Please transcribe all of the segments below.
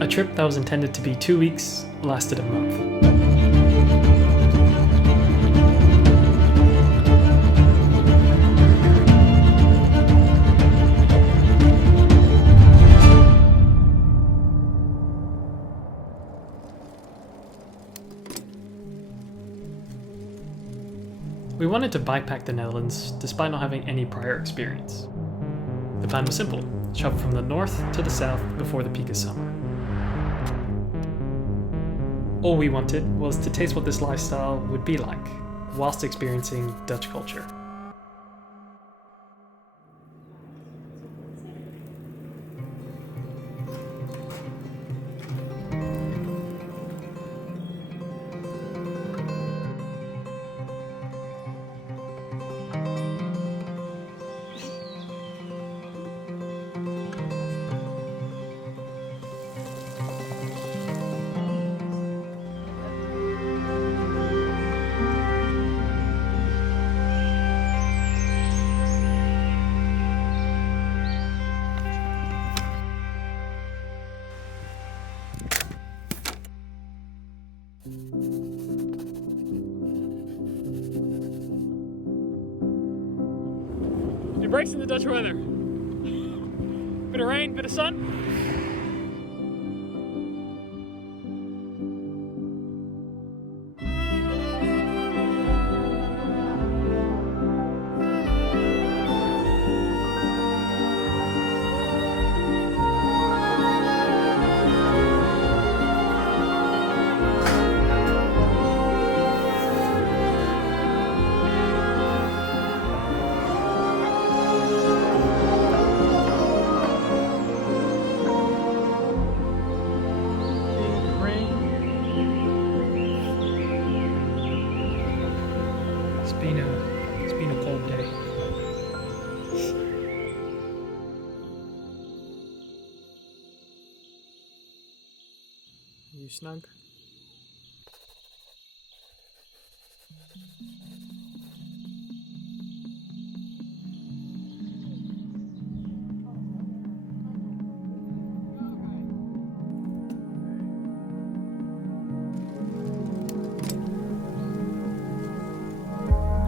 A trip that was intended to be 2 weeks lasted a month. We wanted to bikepack the Netherlands despite not having any prior experience. The plan was simple: travel from the north to the south before the peak of summer. All we wanted was to taste what this lifestyle would be like, whilst experiencing Dutch culture. Your brakes in the Dutch weather. Bit of rain, bit of sun. It's been a cold day. Are you snug?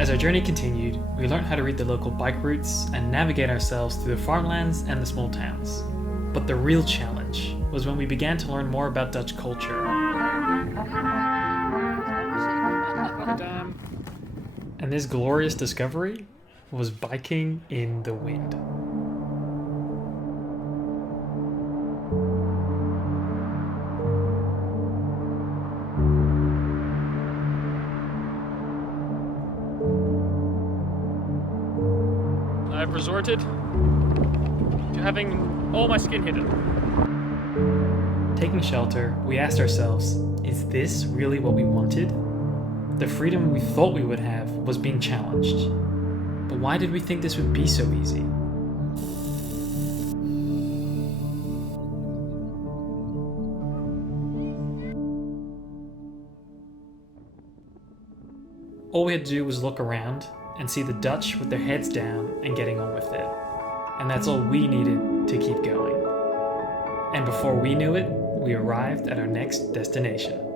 As our journey continued, we learned how to read the local bike routes and navigate ourselves through the farmlands and the small towns. But the real challenge was when we began to learn more about Dutch culture. And this glorious discovery was biking in the wind. I've resorted to having all my skin hidden. Taking shelter, we asked ourselves, is this really what we wanted? The freedom we thought we would have was being challenged. But why did we think this would be so easy? All we had to do was look around and see the Dutch with their heads down and getting on with it. And that's all we needed to keep going. And before we knew it, we arrived at our next destination.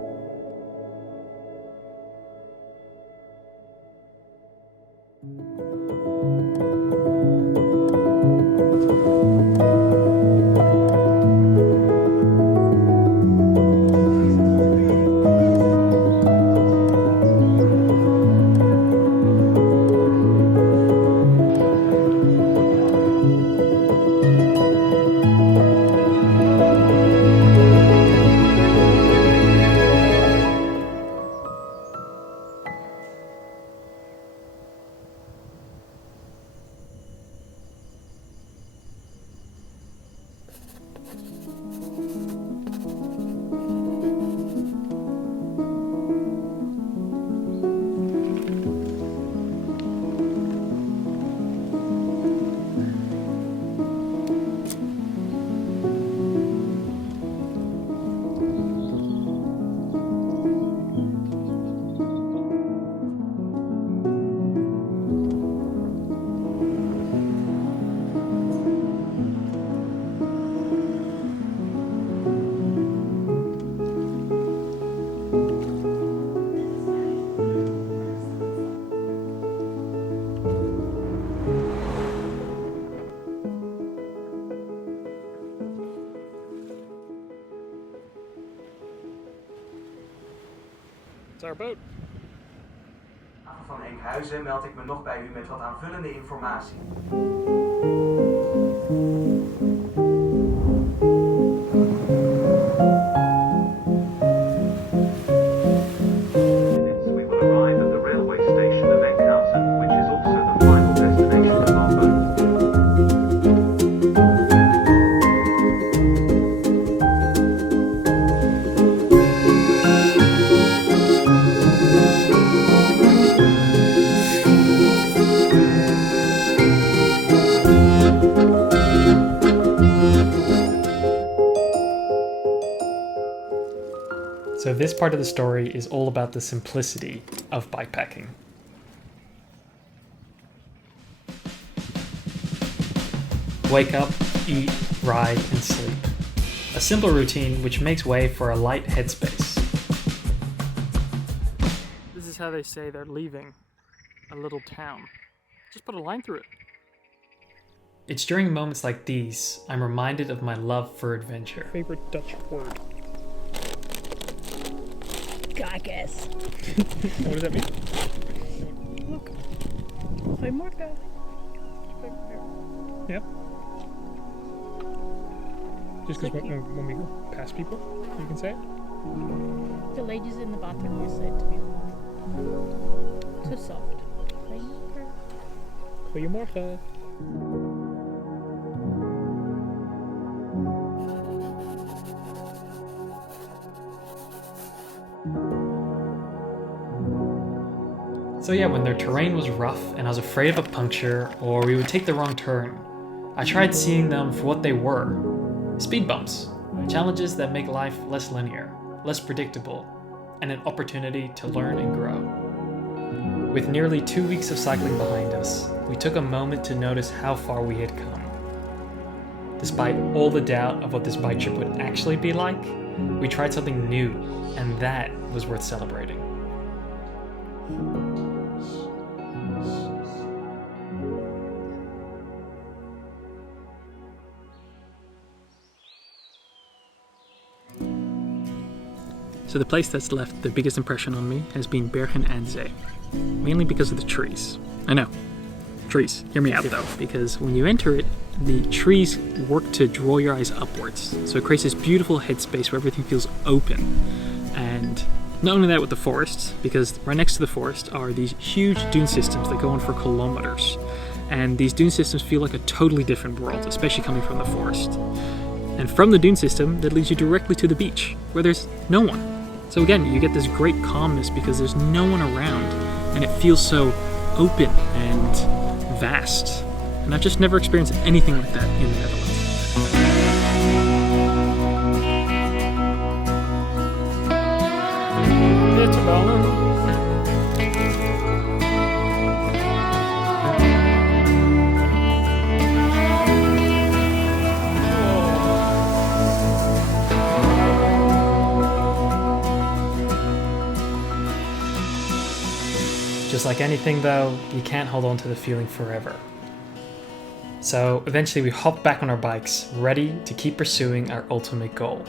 That's our boat. Van Enkhuizen meld ik me nog bij u met wat aanvullende informatie. We will arrive at the railway station of Enkhuizen, which is also the final destination of our boat. So this part of the story is all about the simplicity of bikepacking. Wake up, eat, ride, and sleep. A simple routine which makes way for a light headspace. This is how they say they're leaving a little town. Just put a line through it. It's during moments like these I'm reminded of my love for adventure. Favorite Dutch word? Kakes. What does that mean? Look. Goedemorgen. Yeah. Just because when we go past people, you can say it? The ladies in the bathroom will say it to me. Too soft. Goedemorgen. So yeah, when their terrain was rough and I was afraid of a puncture or we would take the wrong turn, I tried seeing them for what they were. Speed bumps. Challenges that make life less linear, less predictable, and an opportunity to learn and grow. With nearly 2 weeks of cycling behind us, we took a moment to notice how far we had come. Despite all the doubt of what this bike trip would actually be like, we tried something new, and that was worth celebrating. So the place that's left the biggest impression on me has been Bergen and Zee, mainly because of the trees. I know, trees, hear me out though, because when you enter it, the trees work to draw your eyes upwards. So it creates this beautiful headspace where everything feels open. And not only that with the forests, because right next to the forest are these huge dune systems that go on for kilometers. And these dune systems feel like a totally different world, especially coming from the forest. And from the dune system, that leads you directly to the beach, where there's no one. So again, you get this great calmness because there's no one around, and it feels so open and vast. And I've just never experienced anything like that in the Netherlands. It's ballen. Just like anything though, you can't hold on to the feeling forever. So eventually we hopped back on our bikes, ready to keep pursuing our ultimate goal.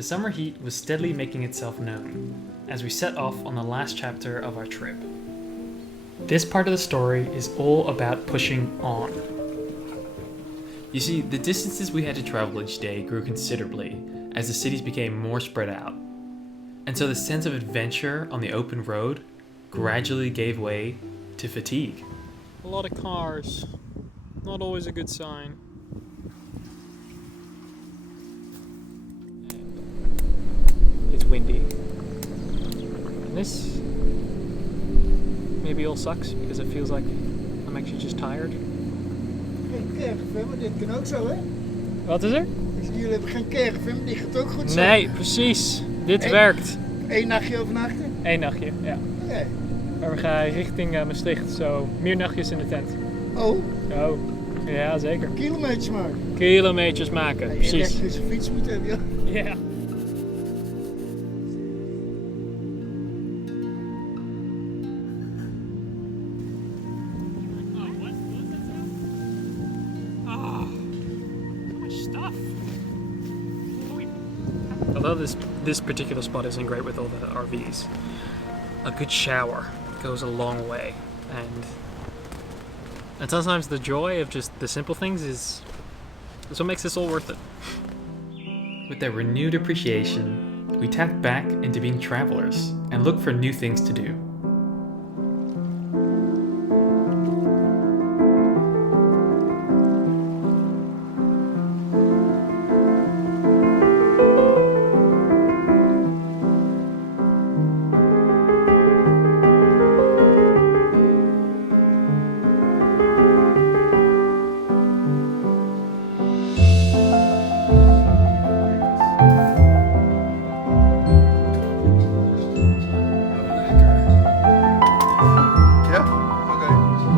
The summer heat was steadily making itself known as we set off on the last chapter of our trip. This part of the story is all about pushing on. You see, the distances we had to travel each day grew considerably as the cities became more spread out. And so the sense of adventure on the open road gradually gave way to fatigue. A lot of cars. Not always a good sign. It's windy. And this maybe all sucks because it feels like I'm actually just tired. Geen caravan, maar dit kan ook zo, hè? Wat is er? Dus jullie hebben geen caravan, die gaat ook goed zo. Nee, precies. Dit werkt. 1 nachtje overnachten? 1 nachtje, ja. Oké. Maar we gaan richting Maastricht, zo meer nachtjes in de tent. Oh, Oh, ja zeker. kilometers maken. Kilometers maken, Je precies. echt eens een fiets moeten hebben, ja. Ja. Although this particular spot isn't great with all the RVs, a good shower goes a long way, and sometimes the joy of just the simple things is what makes this all worth it. With that renewed appreciation, we tapped back into being travelers and looked for new things to do.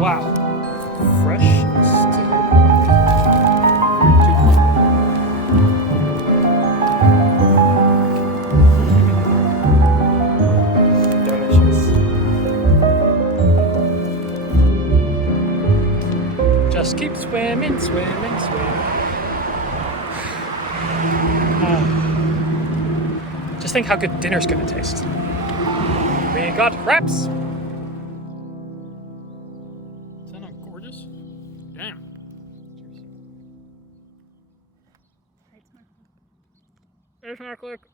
Wow. Fresh. Delicious. Just keep swimming, swimming, swimming. Just think how good dinner's gonna taste. We got wraps. Is that not gorgeous? Damn. Cheers. Eet smakelijk.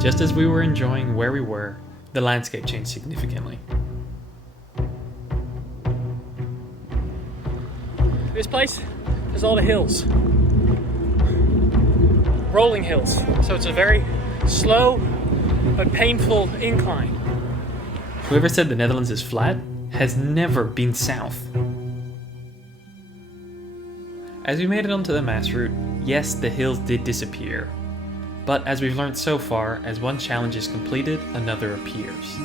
Just as we were enjoying where we were, the landscape changed significantly. This place is all the hills. Rolling hills. So it's a very slow but painful incline. Whoever said the Netherlands is flat has never been south. As we made it onto the Maas route, yes, the hills did disappear. But as we've learned so far, as one challenge is completed, another appears.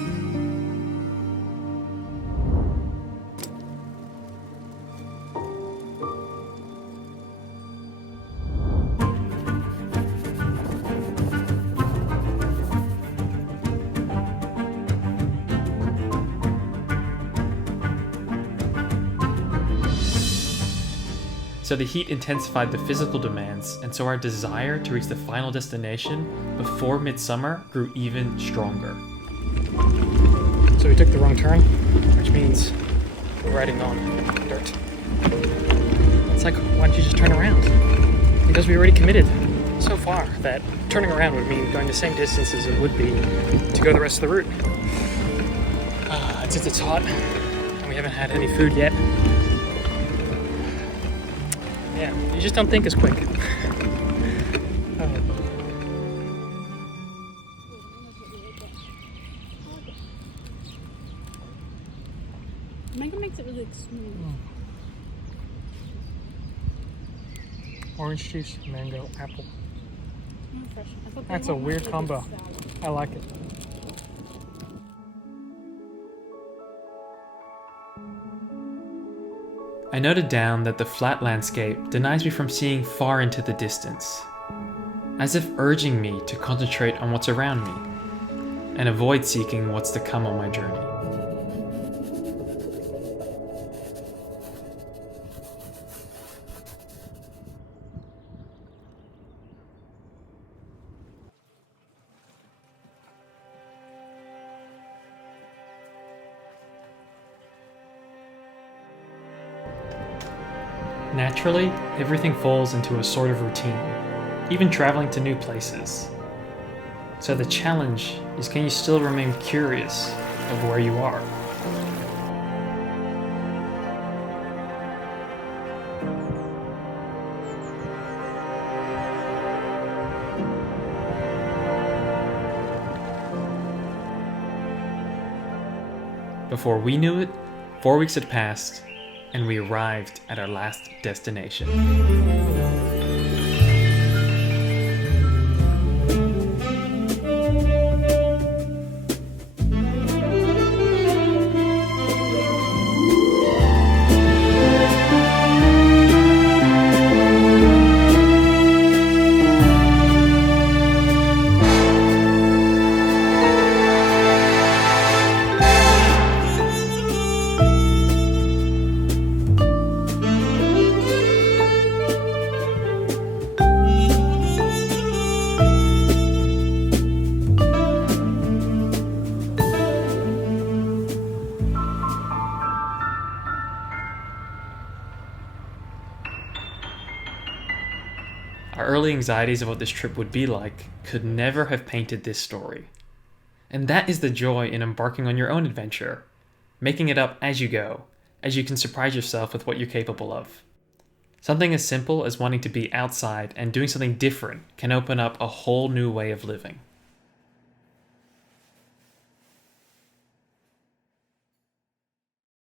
So the heat intensified the physical demands, and so our desire to reach the final destination before midsummer grew even stronger. So we took the wrong turn, which means we're riding on dirt. It's like, why don't you just turn around? Because we already committed so far that turning around would mean going the same distance as it would be to go the rest of the route. Since it's hot and we haven't had any food yet, yeah, you just don't think as quick. Mango makes it really smooth. Orange juice, mango, apple. Fresh. I thought they That's a wanted weird to combo. salad. I like it. I noted down that the flat landscape denies me from seeing far into the distance, as if urging me to concentrate on what's around me and avoid seeking what's to come on my journey. Naturally, everything falls into a sort of routine, even traveling to new places. So the challenge is, can you still remain curious of where you are? Before we knew it, 4 weeks had passed, and we arrived at our last destination. Our early anxieties of what this trip would be like could never have painted this story. And that is the joy in embarking on your own adventure, making it up as you go, as you can surprise yourself with what you're capable of. Something as simple as wanting to be outside and doing something different can open up a whole new way of living.